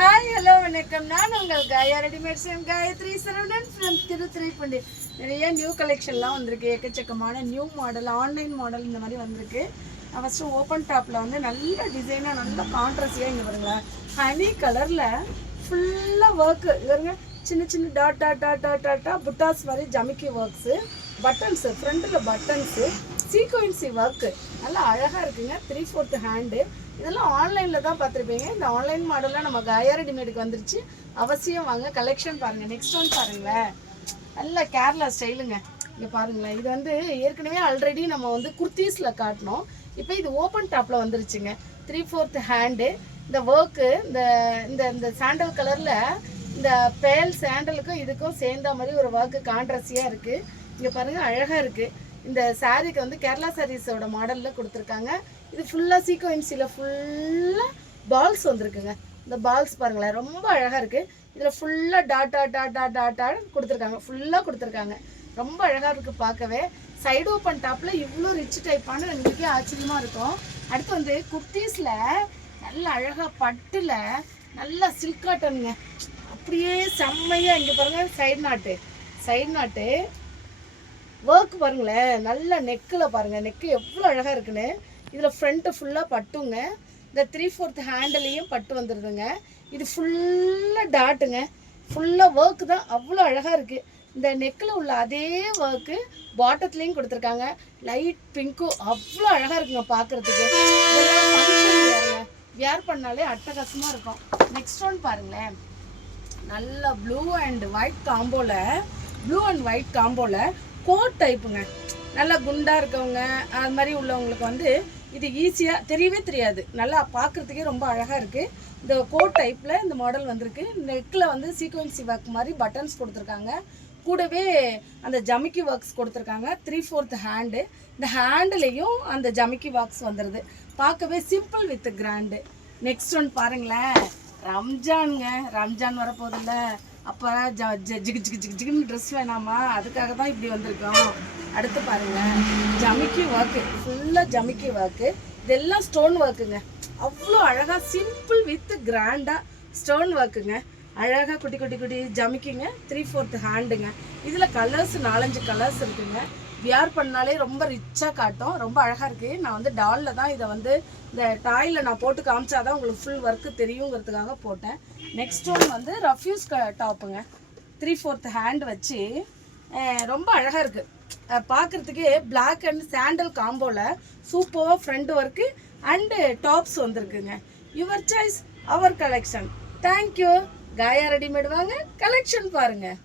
Hi hello வணக்கம். நான் உங்கள் காயா ரெடிமேட்ஸ் காயத்ரி சரவணன் ஃப்ரம் திருத்துறைப்பூண்டி. நிறைய நியூ கலெக்ஷன்லாம் வந்திருக்கு. எக்கச்சக்கமான நியூ மாடல், ஆன்லைன் மாடல் இந்த மாதிரி வந்திருக்கு. நான் ஃபஸ்ட்டு ஓப்பன் டாப்பில் வந்து நல்ல டிசைனாக, நல்ல கான்ட்ராஸ்டியாக இங்கே பாருங்களேன். ஹனி கலரில் ஃபுல்லாக ஒர்க்கு பாருங்க. சின்ன சின்ன டாட் டாட் டாட் டாட் டாட்டாக புட்டாஸ் மாதிரி ஜமிக்கி ஒர்க்ஸு, பட்டன்ஸு, ஃப்ரண்ட்டில் பட்டன்ஸு, சீக்வன்சி ஒர்க்கு நல்லா அழகாக இருக்குங்க. 3/4 ஹேண்டு. இதெல்லாம் ஆன்லைனில் தான் பார்த்துருப்பீங்க. இந்த ஆன்லைன் மாடலில் நம்ம காயா ரெடிமேடுக்கு வந்துருச்சு. அவசியம் வாங்க. கலெக்ஷன் பாருங்கள். நெக்ஸ்ட் ஒன் பாருங்களேன். நல்ல கேரளா ஸ்டைலுங்க. இங்கே பாருங்களேன். இது வந்து ஏற்கனவே ஆல்ரெடி நம்ம வந்து குர்த்தீஸில் காட்டினோம். இப்போ இது ஓப்பன் டாப்பில் வந்துருச்சுங்க. 3/4 ஹேண்டு. இந்த ஒர்க்கு இந்த இந்த இந்த சாண்டல் கலரில் இந்த பேல் சாண்டலுக்கும் இதுக்கும் சேர்ந்த மாதிரி ஒரு ஒர்க்கு கான்ட்ராஸ்டியாக இருக்குது. இங்கே பாருங்கள், அழகாக இருக்குது. இந்த சாரீக்கு வந்து கேரளா சாரீஸோட மாடலில் கொடுத்துருக்காங்க. இது ஃபுல்லாக சீக்வன்சியில் ஃபுல்லாக பால்ஸ் வந்துருக்குங்க. இந்த பால்ஸ் பாருங்களேன், ரொம்ப அழகாக இருக்குது. இதில் ஃபுல்லாக dot dot dot dot dot dot கொடுத்துருக்காங்க. ஃபுல்லாக கொடுத்துருக்காங்க. ரொம்ப அழகாக இருக்குது பார்க்கவே. சைடு ஓப்பன் டாப்பில் இவ்வளோ ரிச் டைப்பான எங்களுக்கே ஆச்சரியமாக இருக்கும். அடுத்து வந்து குர்த்தீஸில் நல்ல அழகாக பட்டில் நல்லா சில்க் காட்டனுங்க. அப்படியே செம்மையாக. இங்கே பாருங்கள், சைடு நாட்டு ஒர்க் பாருங்களேன். நல்ல நெக்கில் பாருங்கள், நெக்கு எவ்வளோ அழகாக இருக்குன்னு. இதில் ஃப்ரண்ட்டு ஃபுல்லாக பட்டுங்க. இந்த 3/4 ஹேண்டிலையும் பட்டு வந்துடுதுங்க. இது ஃபுல்லாக டாட்டுங்க. ஃபுல்லாக ஒர்க்கு தான். அவ்வளோ அழகாக இருக்குது. இந்த நெக்கில் உள்ள அதே ஒர்க்கு பாட்டத்துலேயும் கொடுத்துருக்காங்க. லைட் பிங்க்கும் அவ்வளோ அழகாக இருக்குங்க பார்க்குறதுக்கு. இதெல்லாம் ஃபங்க்ஷன் வியர் பண்ணாலே அட்டகாசமாக இருக்கும். நெக்ஸ்ட் ஒன் பாருங்களேன். நல்ல ப்ளூ அண்ட் ஒயிட் காம்போவில் கோட் டைப்புங்க. நல்லா குண்டாக இருக்கவங்க அது மாதிரி உள்ளவங்களுக்கு வந்து இது ஈஸியாக தெரியவே தெரியாது. நல்லா பார்க்குறதுக்கே ரொம்ப அழகாக இருக்குது. இந்த கோட் டைப்பில் இந்த மாடல் வந்திருக்கு. நெக்கில் வந்து சீக்வன்சி ஒர்க் மாதிரி பட்டன்ஸ் கொடுத்துருக்காங்க. கூடவே அந்த ஜமிக்கி ஒர்க்ஸ் கொடுத்துருக்காங்க. 3/4 ஹேண்டு. இந்த ஹேண்டுலேயும் அந்த ஜமிக்கி ஒர்க்ஸ் வந்துடுது. பார்க்கவே simple with grand. Next one பாருங்களேன். ரம்ஜான் வரப்போதில்ல. அப்போ ஜிகுன்னு ட்ரெஸ் வேணாமா, அதுக்காக தான் இப்படி வந்திருக்கோம். அடுத்து பாருங்கள், ஜமிக்கி ஒர்க்கு, ஃபுல்லாக ஜமிக்கி ஒர்க்கு. இதெல்லாம் ஸ்டோன் ஒர்க்குங்க. அவ்வளோ அழகாக சிம்பிள் வித் கிராண்டாக ஸ்டோன் ஒர்க்குங்க. அழகாக குட்டி குட்டி குட்டி ஜமிக்கிங்க. 3/4 ஹேண்டுங்க. இதில் கலர்ஸ் 4-5 கலர்ஸ் இருக்குங்க. வியர் பண்ணாலே ரொம்ப ரிச்சாக காட்டும். ரொம்ப அழகாக இருக்குது. நான் வந்து டாலில் தான் இதை வந்து இந்த டாயில் நான் போட்டு காமிச்சாதான் உங்களுக்கு ஃபுல் ஒர்க்கு தெரியுங்கிறதுக்காக போட்டேன். நெக்ஸ்ட் ஒன் வந்து ரஃப்யூஸ் டாப்புங்க. 3/4 ஹேண்ட் வச்சு ரொம்ப அழகாக இருக்குது. பார்க்குறதுக்கே பிளாக் அண்ட் சாண்டல் காம்போவில் சூப்பராக ஃப்ரண்ட் ஒர்க்கு அண்டு டாப்ஸ் வந்துருக்குங்க. Your choice our collection. Thank you. Kaya readymade வாங்க, கலெக்ஷன் பாருங்கள்.